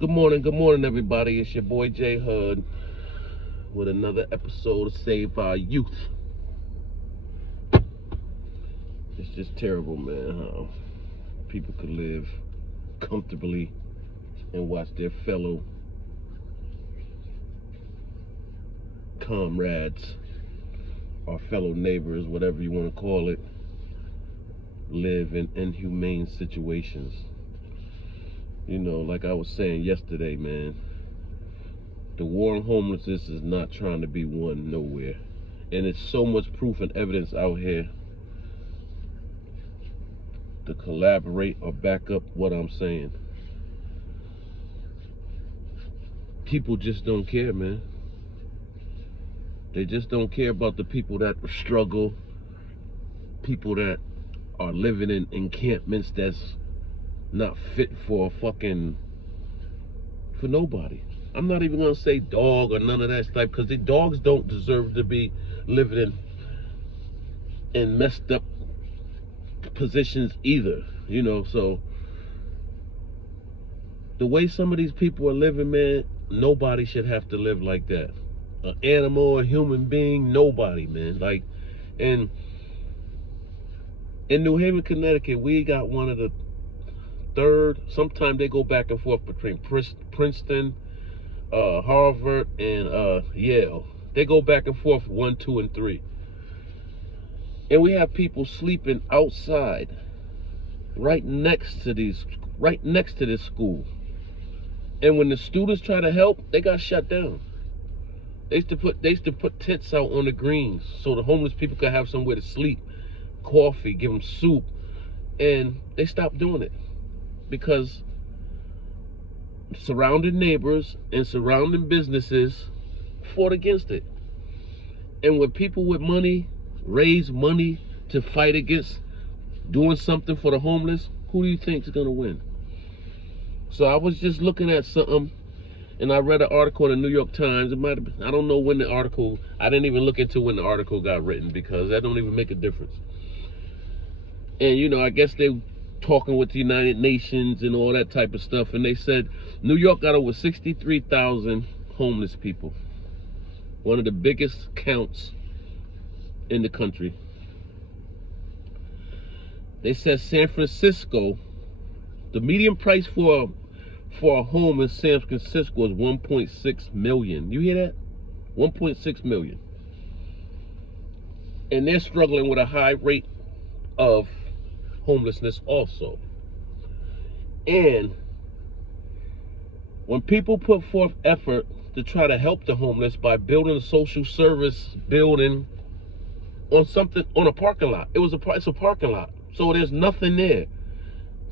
Good morning, everybody. It's your boy J Hud with another episode of Save Our Youth. It's just terrible, man, how people could live comfortably and watch their fellow comrades or fellow neighbors, whatever you want to call it, live in inhumane situations. You know, like I was saying yesterday, man, the war on homelessness is not trying to be won nowhere. And it's so much proof and evidence out here to collaborate or back up what I'm saying. People just don't care, man. They just don't care about the people that struggle, people that are living in encampments that's not fit for nobody. I'm not even gonna say dog or none of that stuff, because the dogs don't deserve to be living in messed up positions either, you know. So the way some of these people are living, man, nobody should have to live like that. An animal, a human being, nobody, man. Like, and in New Haven, Connecticut, we got one of the third. Sometimes they go back and forth between Princeton, Harvard, and Yale. They go back and forth 1, 2, and 3. And we have people sleeping outside, right next to this school. And when the students try to help, they got shut down. They used to put tents out on the greens so the homeless people could have somewhere to sleep, coffee, give them soup, and they stopped doing it because surrounding neighbors and surrounding businesses fought against it. And when people with money raise money to fight against doing something for the homeless, who do you think is gonna win? So I was just looking at something, and I read an article in the New York Times. It might have been, I don't know when the article, I didn't even look into when the article got written, because that don't even make a difference. And you know, I guess they talking with the United Nations and all that type of stuff, and they said New York got over 63,000 homeless people. One of the biggest counts in the country. They said San Francisco, the median price for a home in San Francisco is 1.6 million. You hear that? 1.6 million. And they're struggling with a high rate of homelessness also. And when people put forth effort to try to help the homeless by building a social service building on a parking lot, it's a parking lot, so there's nothing there.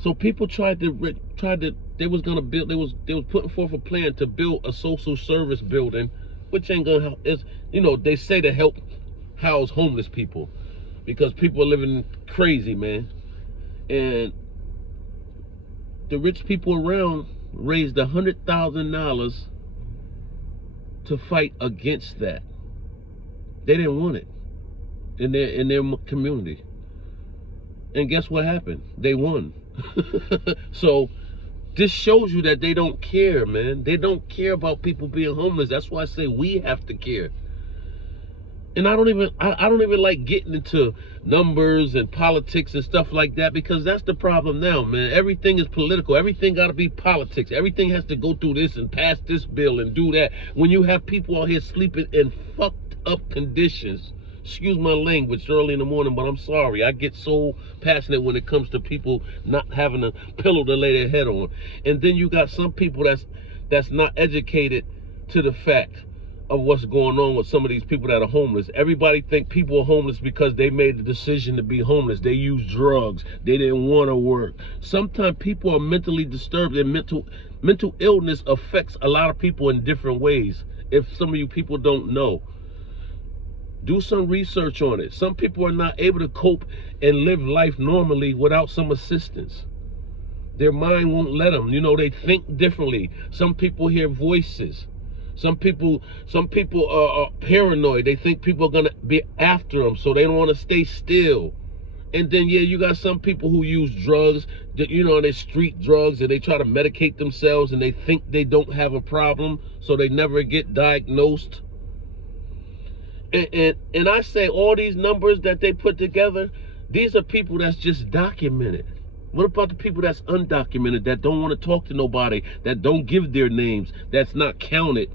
So people they was putting forth a plan to build a social service building, which ain't gonna help. They say to help house homeless people because people are living crazy, man. And the rich people around raised $100,000 to fight against that. They didn't want it in their community. And guess what happened? They won. So this shows you that they don't care, man. They don't care about people being homeless. That's why I say we have to care. And I don't even like getting into numbers and politics and stuff like that, because that's the problem now, man. Everything is political. Everything got to be politics. Everything has to go through this and pass this bill and do that. When you have people out here sleeping in fucked up conditions. Excuse my language early in the morning, but I'm sorry. I get so passionate when it comes to people not having a pillow to lay their head on. And then you got some people that's not educated to the fact of what's going on with some of these people that are homeless. Everybody think people are homeless because they made the decision to be homeless. They use drugs. They didn't want to work. Sometimes people are mentally disturbed, and mental illness affects a lot of people in different ways. If some of you people don't know, do some research on it. Some people are not able to cope and live life normally without some assistance. Their mind won't let them. They think differently. Some people hear voices. Some people are paranoid. They think people are gonna be after them, so they don't want to stay still. And then, yeah, you got some people who use drugs, you know, they street drugs, and they try to medicate themselves, and they think they don't have a problem, so they never get diagnosed. And I say all these numbers that they put together, these are people that's just documented. What about the people that's undocumented, that don't want to talk to nobody, that don't give their names, that's not counted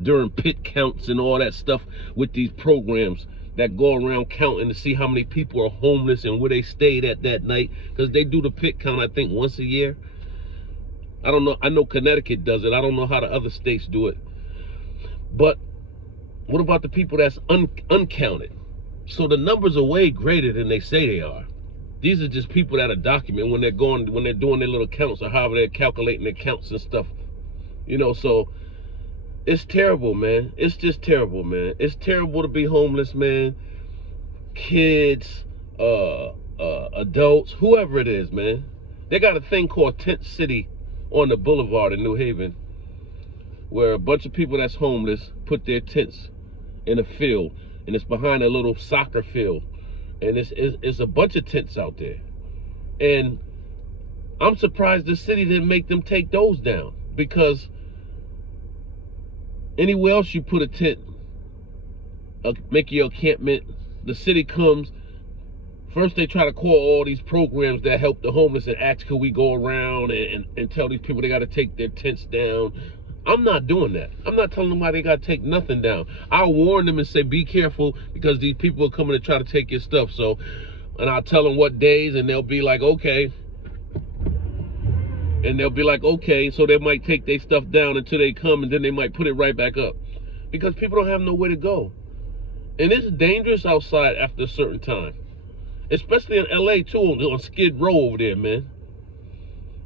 during pit counts and all that stuff with these programs that go around counting to see how many people are homeless and where they stayed at that night? Because they do the pit count, I think, once a year. I don't know. I know Connecticut does it. I don't know how the other states do it. But what about the people that's uncounted? So the numbers are way greater than they say they are. These are just people that are documented when they're doing their little counts, or however they're calculating their counts and stuff. You know, so it's terrible, man. It's just terrible, man. It's terrible to be homeless, man. Kids, adults, whoever it is, man. They got a thing called Tent City on the boulevard in New Haven, where a bunch of people that's homeless put their tents in a field, and it's behind a little soccer field, and it's a bunch of tents out there. And I'm surprised the city didn't make them take those down, because anywhere else you put a tent, make your encampment, the city comes. First they try to call all these programs that help the homeless and ask, could we go around and tell these people they got to take their tents down. I'm not doing that. I'm not telling them why they got to take nothing down. I'll warn them and say, be careful, because these people are coming to try to take your stuff. So, and I'll tell them what days, and they'll be like, okay. And they'll be like, okay. So they might take their stuff down until they come, and then they might put it right back up, because people don't have nowhere to go. And it's dangerous outside after a certain time, especially in LA too, on Skid Row over there, man.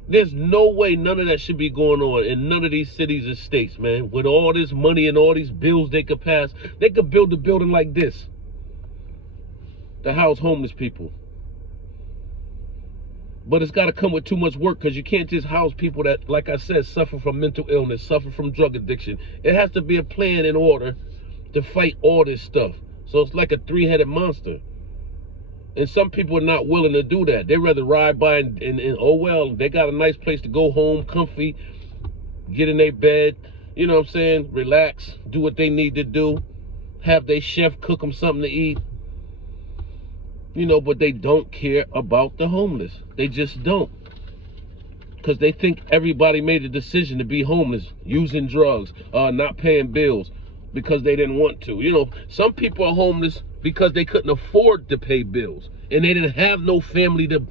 There's no way none of that should be going on in none of these cities and states, man. With all this money and all these bills they could pass, they could build a building like this to house homeless people. But it's got to come with too much work, because you can't just house people that, like I said, suffer from mental illness, suffer from drug addiction. It has to be a plan in order to fight all this stuff. So it's like a three-headed monster. And some people are not willing to do that. They rather ride by and oh well, they got a nice place to go home, comfy, get in their bed, you know what I'm saying, relax, do what they need to do, have their chef cook them something to eat. You know, but they don't care about the homeless. They just don't. Because they think everybody made a decision to be homeless, using drugs, not paying bills because they didn't want to. You know, some people are homeless because they couldn't afford to pay bills, and they didn't have no family to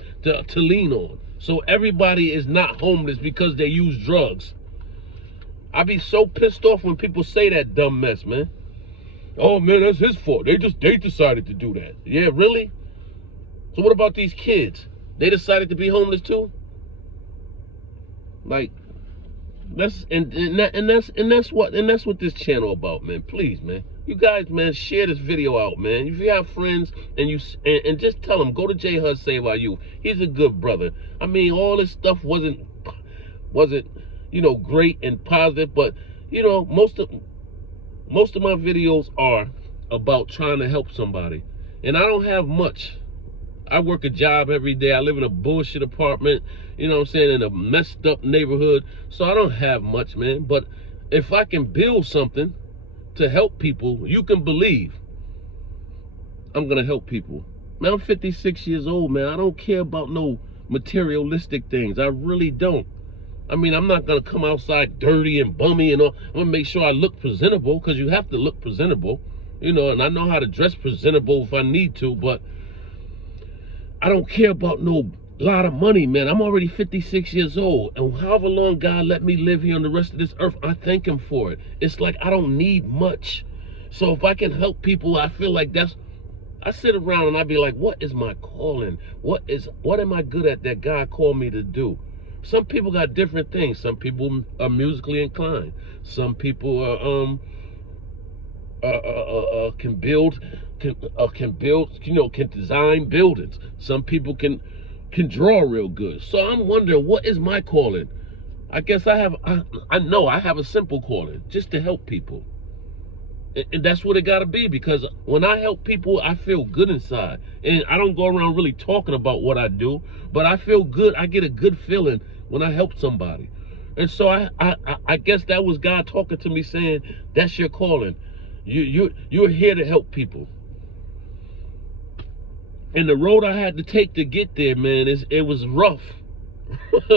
lean on. So everybody is not homeless because they use drugs. I be so pissed off when people say that dumb mess, man. Oh man, that's his fault. They decided to do that. Yeah, really? So what about these kids? They decided to be homeless too? Like, that's what this channel about, man. Please, man. You guys, man, share this video out, man. If you have friends and just tell them, go to J Hud Save Our Youth. He's a good brother. I mean, all this stuff wasn't you know, great and positive, but you know, most of my videos are about trying to help somebody. And I don't have much. I work a job every day. I live in a bullshit apartment, you know what I'm saying, in a messed up neighborhood. So I don't have much, man. But if I can build something to help people, you can believe I'm going to help people. Man, I'm 56 years old, man. I don't care about no materialistic things. I really don't. I mean, I'm not going to come outside dirty and bummy and all. I'm going to make sure I look presentable, because you have to look presentable, you know, and I know how to dress presentable if I need to, but I don't care about no lot of money, man. I'm already 56 years old, and however long God let me live here on the rest of this earth, I thank him for it. It's like I don't need much. So if I can help people, I feel like I sit around and I be like, what is my calling? What am I good at that God called me to do? Some people got different things. Some people are musically inclined. Some people can build, you know, can design buildings. Some people can draw real good. So I'm wondering, what is my calling? I guess I know I have a simple calling, just to help people. And that's what it got to be, because when I help people, I feel good inside. And I don't go around really talking about what I do, but I feel good. I get a good feeling when I help somebody. And so I guess that was God talking to me, saying, that's your calling. You're here to help people. And the road I had to take to get there, man, it was rough.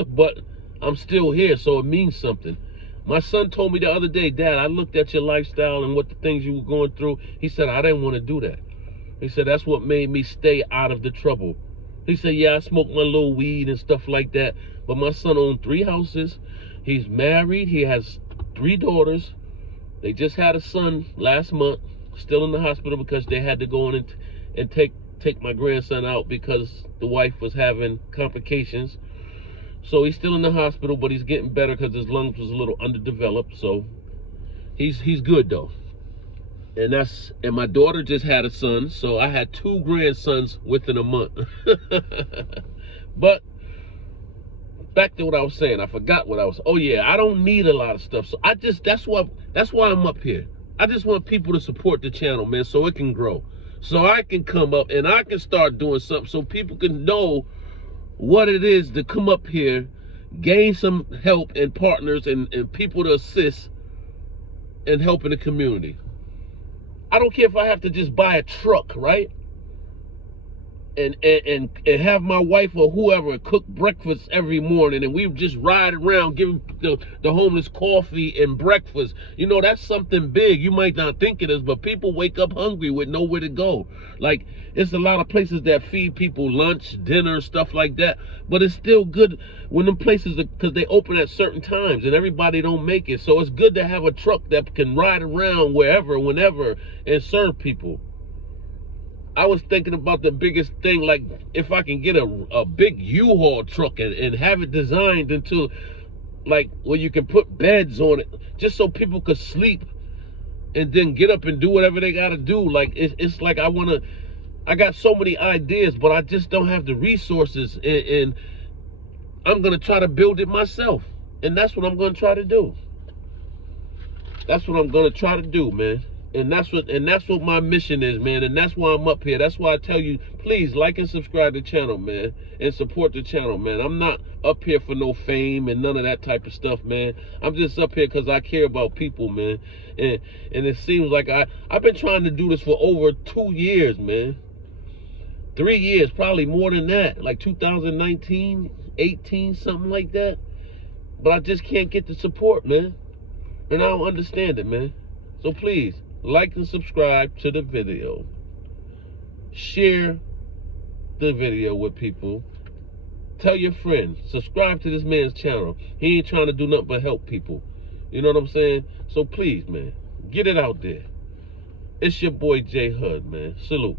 But I'm still here, so it means something. My son told me the other day, Dad, I looked at your lifestyle and what the things you were going through. He said, I didn't want to do that. He said, that's what made me stay out of the trouble. He said, yeah, I smoked my little weed and stuff like that. But my son owned 3 houses. He's married. He has 3 daughters. They just had a son last month, still in the hospital because they had to go in and take my grandson out because the wife was having complications. So he's still in the hospital, but he's getting better because his lungs was a little underdeveloped. So he's good though. And my daughter just had a son, so I had 2 grandsons within a month. But back to what I was saying. I forgot what I was. Oh yeah, I don't need a lot of stuff. So that's why I'm up here. I just want people to support the channel, man, so it can grow. So I can come up and I can start doing something so people can know what it is to come up here, gain some help and partners and people to assist and help in the community. I don't care if I have to just buy a truck, right? And have my wife or whoever cook breakfast every morning, and we just ride around giving the homeless coffee and breakfast. You know, that's something big. You might not think it is, but people wake up hungry with nowhere to go. Like, it's a lot of places that feed people lunch, dinner, stuff like that, but it's still good when them places, because they open at certain times and everybody don't make it. So it's good to have a truck that can ride around wherever, whenever, and serve people. I was thinking about the biggest thing, like if I can get a big U-Haul truck and have it designed into, like, where you can put beds on it, just so people could sleep and then get up and do whatever they got to do. Like, it's like I got so many ideas, but I just don't have the resources, and I'm going to try to build it myself. And that's what I'm going to try to do. That's what I'm going to try to do, man. And that's what my mission is, man. And that's why I'm up here. That's why I tell you, please like and subscribe to the channel, man, and support the channel, man. I'm not up here for no fame and none of that type of stuff, man. I'm just up here because I care about people, man. And it seems like I've been trying to do this for over 2 years, man. 3 years, probably more than that, like 2019, 18, something like that. But I just can't get the support, man. And I don't understand it, man. So please, like and subscribe to the video. Share the video with people. Tell your friends. Subscribe to this man's channel. He ain't trying to do nothing but help people. You know what I'm saying? So please, man, get it out there. It's your boy J Hud, man. Salute.